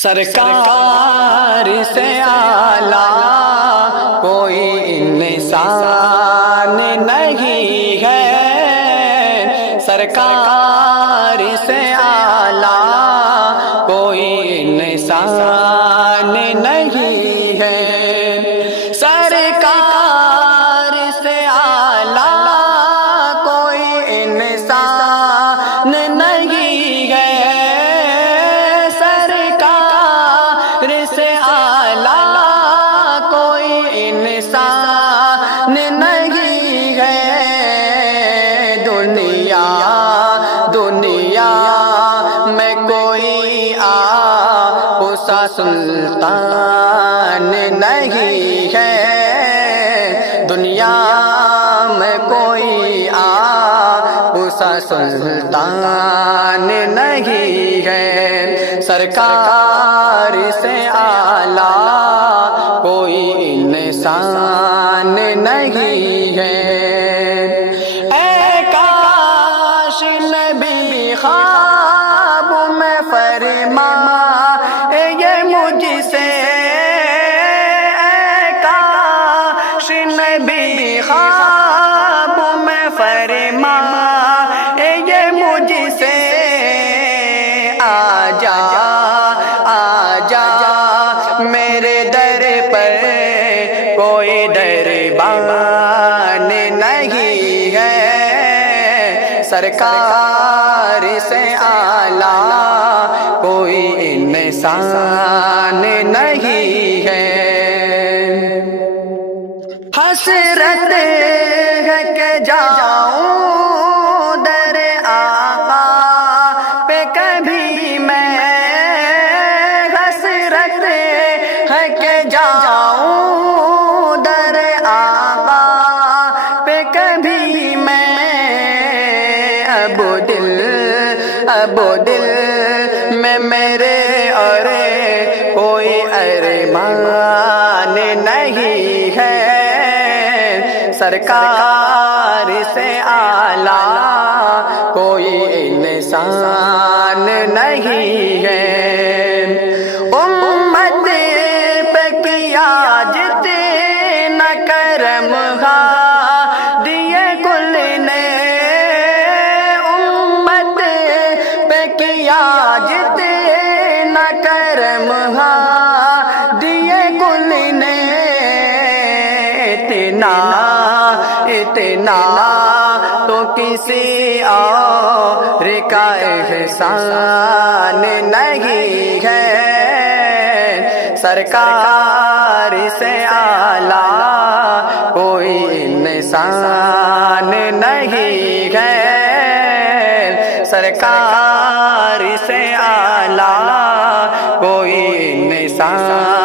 سرکار سے اعلیٰ کوئی انسان نہیں ہے، سرکار سے اعلیٰ کوئی انسان نہیں ہے، سرکار سے اعلیٰ کوئی انسان نہیں ہے، سرکار سے اعلیٰ کوئی انسان نہیں ہے، دنیا میں کوئی آقا سلطان نہیں ہے، دنیا میں کوئی آقا سلطان نہیں ہے، سرکار سے اعلیٰ کوئی انسان نہیں ہے۔ اے کاش نبی خواب میں فرمائے یہ مجھ سے، اے کاش نبی خواب میں فرمائے یہ مجھ سے، آجا میرے در پر کوئی دربان نہیں ہے، سرکار سے اعلیٰ کوئی انسان نہیں ہے، حسرت ہے کہ جاؤں در آقا پہ کبھی میں، حسرت ہے کہ جاؤں در آقا پہ کبھی میں، اب دل میں میرے اور کوئی ارمان نہیں ہے، سرکار سے اعلیٰ کوئی انسان نہیں ہے، امت پہ کیا جتنا کرم دیے کل نے، امت پہ کیا جتنا کرم دیے کل نے، اتنا تو کسی اور کا احسان نہیں ہے، سرکار سے اعلیٰ کوئی انسان نہیں ہے، سرکار سے اعلیٰ کوئی انسان